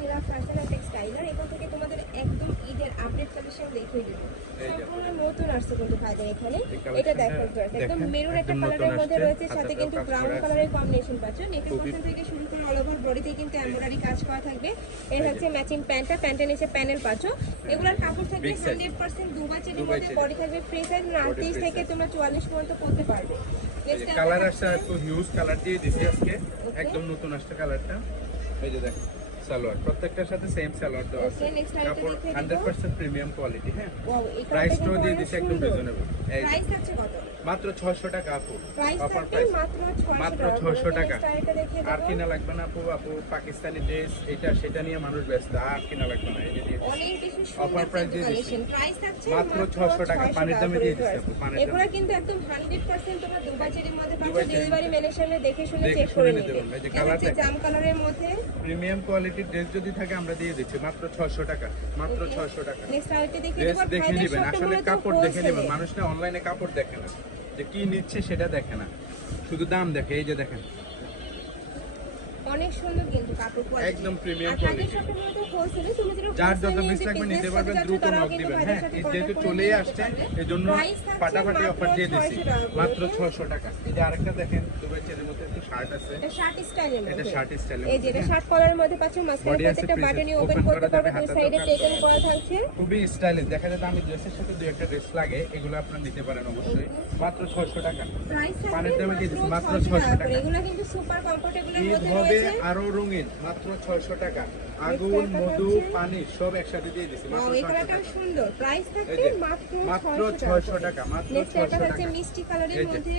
Mira fashion and টেক্সটাইলার এখান থেকে তোমাদের একদম ঈদের আপডেট কালেকশন দেখিয়ে দেবো। সম্পূর্ণ নতুন আসছে কিন্তু ভাইদের এখানে। এটা দেখো একদম মেরুন একটা কালারের মধ্যে রয়েছে সাথে কিন্তু ব্রাউন কালারের কম্বিনেশন পাচ্ছ। নেকের পোর্শন থেকে শুরু করে অল ওভার বডিতে কিন্তু এমব্রয়ডারি কাজ করা থাকবে। এর হচ্ছে ম্যাচিং প্যান্টটা প্যান্টের নিচে প্যানেল পাচ্ছ। এগুলোর কাপড় থাকবে হান্ড্রেড পার্সেন্ট দুবাই মধ্যে বডি থাকবে ফ্রি সাইজ আটত্রিশ থেকে তোমরা চুয়াল্লিশ পর্যন্ত পড়তে পারবে। কালার আসছে হিউজ কালার দিয়ে দিছি আজকে। একদম নতুন আসছে কালারটা এই যে দেখেন। সালোয়ার প্রত্যেকটার সাথে সেম সালোয়ার দেওয়া আছে কাপড় দেখিয়ে দিব। হান্ড্রেড পার্সেন্ট প্রিমিয়াম কোয়ালিটি হ্যাঁ প্রাইসটাও দিয়ে দিচ্ছে একদম। রিজনেবল প্রাইস থাকছে কত মাত্র ছয়শো টাকা আপু। অফার প্রাইস মাত্র 600 টাকা। 600 আর কিনা লাগবে না আপু? আপু পাকিস্তানি ড্রেস এটা সেটা নিয়ে মানুষ ব্যস্ত। আর কিনা লাগবে না এই যে দিয়ে দিচ্ছি। অনেক বেশি দিয়ে মাত্র 600 টাকা। পানির দামে দিয়ে দিচ্ছি। আপু, পানির এগুলা কিন্তু একদম 100% তোমরা দুবাই চেরির মধ্যে পাচ্ছ। ডেলিভারি ম্যানের সামনে দেখে শুনে চেক করে নিতে পারবে। যে এটা colour হচ্ছে দেখেন। জাম কালারের মধ্যে। প্রিমিয়াম কোয়ালিটির ড্রেস যদি থাকে আমরা দিয়ে দিচ্ছি। মাত্র ছয়শো টাকা। মাত্র ছয়শো টাকা। Next আরেকটা দেখিয়ে দেখে নেবেন। আসলে কাপড় দেখে নেবেন। wholesale-এ। মানুষ না অনলাইনে কাপড় দেখে না। যে কি নিচ্ছে সেটা দেখে না। শুধু দাম দেখে এই যে দেখেন। অনেক সুন্দর কিন্তু কাপড় quality। একদম premium আর ভাইদের quality। shop টা মূলত wholesale-এ। তুমি যারা যার যত পিস লাগবে নিতে পারবেন দ্রুত নক দিবেন হ্যাঁ এই যেহেতু করে আসছে পারবে। এই জন্য Price থাকছে ফাটাফাটি অফার দিয়ে দিচ্ছি 600 টাকা করে। মাত্র ছয়শো টাকা এই যে আরেকটা দেখেন দুবাই চেরির মধ্যে একটু শার্ট আছে এটা শার্ট স্টাইলের এটা মধ্যে shirt এই যে এটা শার্ট কলারের মধ্যে পাচ্ছ মাঝখানে প্রত্যেকটা বাটনই ওপেন করতে পারবে দুই সাইডে টেকেন করা করা থাকছে খুবই স্টাইলিশ দেখা যায় আমি ড্রেসের সাথে দুই একটা ড্রেস লাগে এগুলো আপনারা নিতে পারেন অবশ্যই মাত্র ছয়শো টাকা প্রাইস দামে মাত্র মাত্র 600 টাকা 600। এগুলো কিন্তু সুপার মধ্যে রয়েছে আরও রঙিন মাত্র ছয়শো টাকা। আগুন মধু পানি সব একসাথে দিয়ে দিচ্ছি মাত্র এই ছয়শো কালারটা টাকা। সুন্দর। প্রাইস থাকবে মাত্র মাত্র 600 ছয়শো টাকা মাত্র ছয়শো টাকা। মিষ্টি কালারের মধ্যে।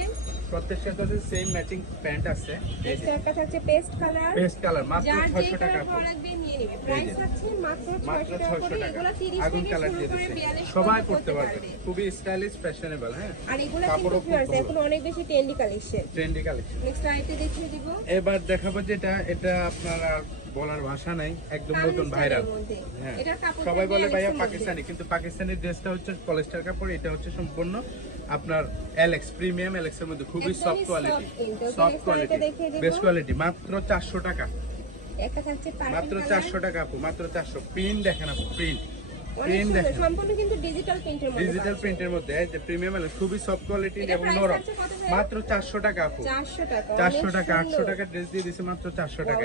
প্রত্যেকটার সাথে সেম ম্যাচিং প্যান্ট আছে। এই একটা থাকছে পেস্ট কালার বেস্ট কালার মাত্র যার যে ছয়শো টাকা কালার ভালো লাগবে নিয়ে নিবে। প্রাইস যে। মাত্র মাত্র 600 টাকা ছয়শো করে। এগুলো 30 আগুন কালার শুরু দিয়ে করে দিচ্ছে। 42 সবাই পড়তে পারবে। খুবই স্টাইলিশ ফ্যাশনেবল হ্যাঁ? আর এগুলো কিন্তু ভিউয়ার্স এখন অনেক বেশি trendy collection trendy collection next আইতে দেখিয়ে দিব। এবার দেখাবো যেটা এটা আপনার বলার ভাষা নাই একদম নতুন ভাইরাল। হ্যাঁ। সবাই বলে ভাইয়া পাকিস্তানি। কিন্তু পাকিস্তানি ড্রেসটা হচ্ছে পলিস্টার কাপড় এটা হচ্ছে সম্পূর্ণ আপনার অ্যালেক্স প্রিমিয়াম অ্যালেক্স এর মধ্যে খুবই soft quality soft quality best quality মাত্র চারশো টাকা। মাত্র চারশো টাকা আপু মাত্র চারশো। প্রিন্ট দেখেন আপু প্রিন্ট ডিজিটাল প্রিন্টের মধ্যে যে প্রিমিয়াম খুবই সফট কোয়ালিটি এবং নরম? মাত্র চারশো টাকা আপু। চারশো টাকা আটশো টাকা ড্রেস দিয়ে দিছে মাত্র চারশো টাকা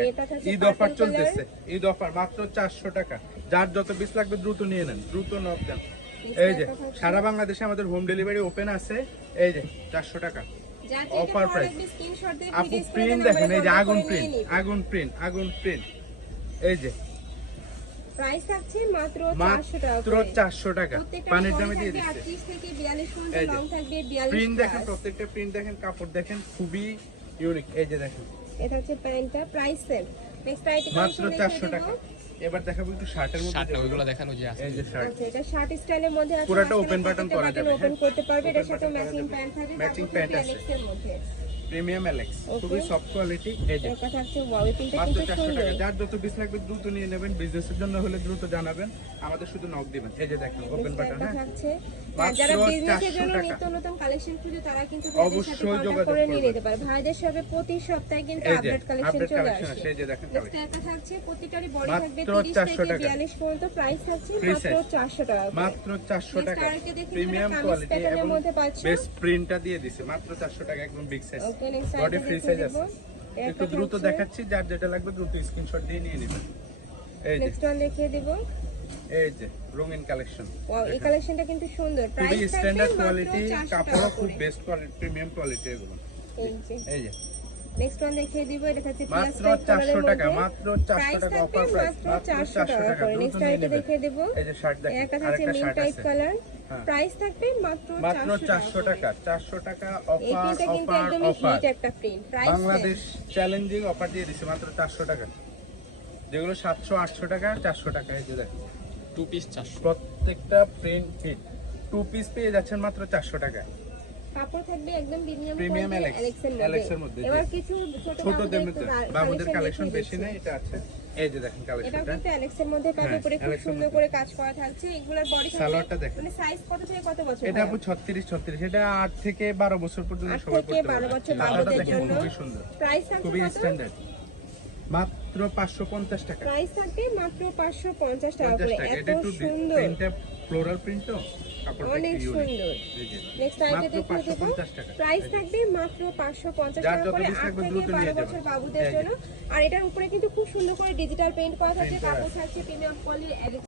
ঈদ অফার চলতেছে। ঈদ অফার মাত্র চারশো টাকা। যার যত পিস লাগবে দ্রুত নিয়ে নেন দ্রুত নক দেন। এই যে সারা বাংলাদেশে আমাদের হোম ডেলিভারি ওপেন আছে। এই যে চারশো টাকা। screenshot দিয়ে আপু প্রিন্ট দেখেন এই যে আগুন প্রিন্ট আগুন প্রিন্ট আগুন প্রিন্ট এই যে। প্রাইস থাকছে মাত্র 400 টাকা মাত্র পানির দামে দিয়ে দিচ্ছে। 38 থেকে 42 পর্যন্ত লং থাকবে 42 প্রিন্ট দেখেন প্রত্যেকটা প্রিন্ট দেখেন কাপড় দেখেন খুবই ইউনিক এই যে দেখেন। এটা হচ্ছে প্যান্টটা প্রাইস সেম নেক্সট আইটেম মাত্র চারশো টাকা। এবার দেখাবো একটু শার্টের মধ্যে শার্ট ওইগুলো দেখানো যে আছে। এই যে শার্ট। আচ্ছা এটা শার্ট স্টাইলের মধ্যে আছে পুরোটা ওপেন বাটন করা যাবে, ওপেন হ্যাঁ। করতে পারবে এটার সাথে ম্যাচিং প্যান্ট থাকবে ম্যাচিং প্যান্ট আছে। এর মধ্যে। প্রিমিয়াম অ্যালেক্স খুবই সফট কোয়ালিটি এই যে। একটা থাকছে ওয়াও এই প্রিন্টটা কিন্তু সুন্দর। যার যত পিস লাগবে দ্রুত নিয়ে নেবেন বিজনেসের জন্য হলে দ্রুত জানাবেন। আমাদের শুধু নক দিবেন। এই যে দেখেন ওপেন বাটন হ্যাঁ? থাকছে। আর মাত্র যারা বিজনেসের জন্য নিত্য নতুন কালেকশন খুঁজে তারা কিন্তু অবশ্যই যোগাযোগ করে নিয়ে নিতে পারে। ভাইদের সাথে প্রতি সপ্তাহে কিন্তু আপডেট কালেকশন চলে আসে। এই যে দেখেন নেক্সট থাকছে প্রতিটারই বডি মাত্র থাকবে 30 থেকে 42 পর্যন্ত। প্রাইস থাকছে মাত্র 400 টাকা মাত্র প্রিমিয়াম কোয়ালিটি এবং বেস্ট প্রিন্টটা দিয়ে দিছে। মাত্র চারশো টাকা একদম big size body free size আছে। একটু দ্রুত দেখাচ্ছি যার যেটা লাগবে দ্রুত স্ক্রিনশট দিয়ে নিয়ে নেবেন এই যে। নেক্সট ওয়ান দেখিয়ে দিব। এই যে রঙিন কালেকশন ওয়াও এই কালেকশনটা কিন্তু সুন্দর। প্রাইস স্ট্যান্ডার্ড কোয়ালিটি 400 কাপড়ও খুব বেস্ট কোয়ালিটি প্রিমিয়াম কোয়ালিটি এগুলো। এই যে। নেক্সট ওয়ান দেখিয়ে দিব এটা হচ্ছে মাত্র টাইপ চারশো কালারের টাকা মাত্র চারশো প্রাইস টাকা অফার প্রাইস মাত্র মাত্র 400 টাকা নেক্সট দেখিয়ে দিব। এই যে শার্ট দেখেন একটা থাকছে টাইপ কালার। প্রাইস থাকবে মাত্র মাত্র 400 টাকা চারশো টাকা এই অফার অফার একটা print price Bangladesh challenging offer দিয়ে দিছে মাত্র চারশো টাকা। যেগুলো সাতশো আটশো টাকা চারশো টাকা এই যে দেখেন। টু পিস চারশো। প্রত্যেকটা প্রিন্ট হিট টু পিস পেয়ে যাচ্ছেন মাত্র চারশো টাকা কাপড় থাকবে একদম প্রিমিয়াম Alex মধ্যে এর মধ্যে, এবার কিছু ছোট ছোটদের মধ্যে বাবুদের কালেকশন বেশি নেই এটা আছে। এই যে দেখেন এটাও কালেকশনটা কিন্তু অ্যালেক্সের মধ্যে পাবে হ্যাঁ, খুব সুন্দর করে কাজ করা থাকছে। এগুলোর বডি সালোয়ারটা দেখেন। মানে সাইজ কত থেকে কত বছর এটা আপু এটা থেকে বারো বছর পর্যন্ত আট সবাই থেকে পড়তে 12 বছর বাবুদের জন্য। খুবই সুন্দর। প্রাইস থাকছে খুবই স্ট্যান্ডার্ড মাত্র পাঁচশো পঞ্চাশ টাকা। প্রাইস থাকবে মাত্র পাঁচশো পঞ্চাশ টাকা পঞ্চাশ করে। এত এটা সুন্দর। ফ্লোরাল প্রিন্ট তো? অনেক সুন্দর। নেক্সট আইটেম মাত্র দেখে দেবো 550। প্রাইস থাকবে মাত্র পাঁচশো পঞ্চাশ যার টাকা করে piece আট লাগবে থেকে দ্রুত বারো নিয়ে বছর বাবুদের জন্য। আর এটার উপরে কিন্তু খুব সুন্দর করে ডিজিটাল পেইন্ট করা থাকছে কাপড় আছে। থাকছে প্রিমিয়াম কোয়ালিটির